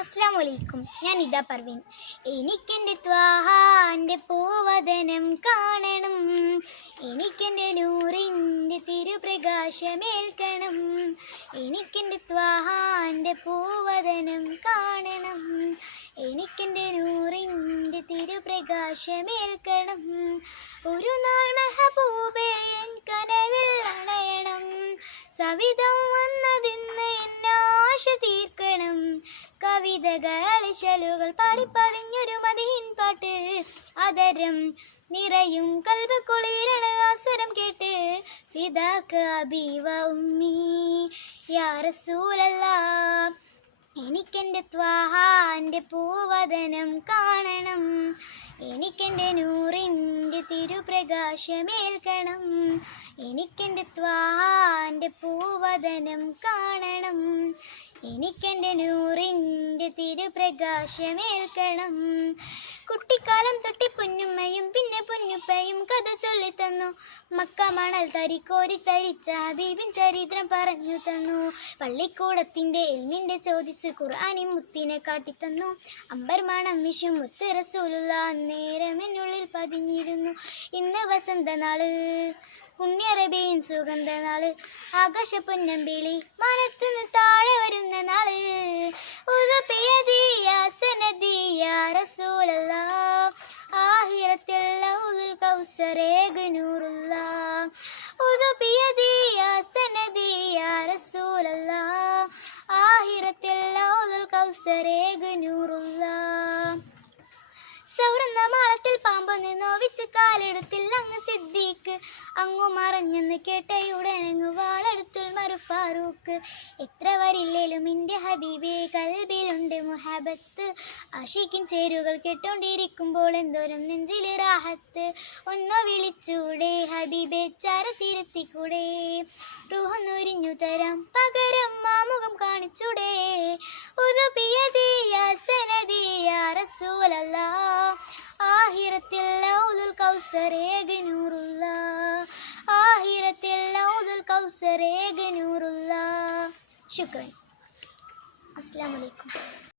അസ്സലാമലൈക്കും. ഞാൻ ഇതാ പർവീൻ. എനിക്കെൻ്റെ ത്വാഹാൻ്റെ പൂവദനം കാണണം, എനിക്കെൻ്റെ നൂറിൻ്റെ തിരുപ്രകാശമേൽക്കണം. എനിക്കെൻ്റെ ത്വാഹാൻ്റെ പൂവദനം കാണണം, എനിക്കെൻ്റെ നൂറിൻ്റെ തിരുപ്രകാശമേൽക്കണം. ഒരു നാൾ മെഹബൂബേ എൻ കനവിൽ അണയണം, സവിധം വന്നതിന്ന് എന്നാശ തീർക്കണം. കവിതകൾ ശലുകൾ പാടിപ്പതിഞ്ഞൊരു മദീൻ പാട്ട്, അതരം നിറയും കൽബ് കുളിരണ ആസ്വരം കേട്ട്. ഫിദാക അബീ വ ഉമ്മീ യാ റസൂലല്ലാഹ്, എനിക്കെൻ്റെ ത്വാഹാൻ്റെ പൂവദനം കാണണം, എനിക്കെൻ്റെ നൂറിൻ്റെ തിരുപ്രകാശമേൽക്കണം. എനിക്കെൻ്റെ ത്വാഹാൻ്റെ പൂവദനം കാണണം, എനിക്കെൻ്റെ നൂറിൻ്റെ തിരുപ്രകാശമേൽക്കണം. കുട്ടിക്കാലം തൊട്ടി പൊന്നുമ്മയും പിന്നെ പൊന്നുപ്പയും കഥ ചൊല്ലിത്തന്നു. മക്ക മണൽ തരിക്കോരി തരിച്ച ഹബീബിൻ ചരിത്രം പറഞ്ഞു തന്നു. പള്ളിക്കൂടത്തിൻ്റെ എൽമിൻ്റെ ചോദിച്ച് ഖുർആനി മുത്തിനെ കാട്ടിത്തന്നു. അമ്പർ മണം വിഷു മുത്ത് റസൂലുള്ള നേരം എന്നുള്ളിൽ പതിഞ്ഞിരുന്നു. ഇന്ന് വസന്തനാള്, പുണ്യറബീൻ സുഗന്ധനാള്, ആകാശ പൊന്നമ്പിളി മനത്തുനിന്ന് താഴെ വരുന്ന നാള്. ആഹിറത്തിൽ ലൗലുൽ കൗസറേക നൂറുല്ലാഹ്, ഉദുബിയദി യാ സനദി യാ റസൂലല്ലാഹ്, ആഹിറത്തിൽ ലൗലുൽ കൗസറേക നൂറുല്ലാഹ്. സൗരന്ന മാളത്തിൽ പാമ്പൊന്ന് നോവിച്ച് കാലെടുത്തിൽ അങ്ങ് സിദ്ദീഖ്, അങ്ങു മറഞ്ഞെന്ന് കേട്ടയുടനങ്ങ് വാളെടുത്തുൽ മറു ഫാറൂഖ്. എത്ര വരില്ലേലും എൻ്റെ ഹബീബേ കൽബിലുണ്ട് മുഹബത്ത്, ആഷിക്കിൻ ചേരുകൾ കേട്ടോണ്ടിരിക്കുമ്പോൾ എന്തോരം നെഞ്ചിൽ റാഹത്ത്. ഒന്നു വിളിച്ചൂടെ ഹബീബേ ചാരത്തിരുത്തിക്കൂടെ, റൂഹൊന്നൊരിഞ്ഞു തരാം പകരം മാമുഖം കാണിച്ചൂടെ. ഉദുബിയദി യാ സനദി യാ റസൂലല്ലാഹ്, ആഹിറത്തിൽ ലൗലുൽ കൗസറേക നൂറുല്ലാഹ്, ആഹിറത്തിൽ ലൗലുൽ കൗസറേക നൂറുല്ലാഹ്. ശുക്രൻ. അസ്സലാമു അലൈക്കും.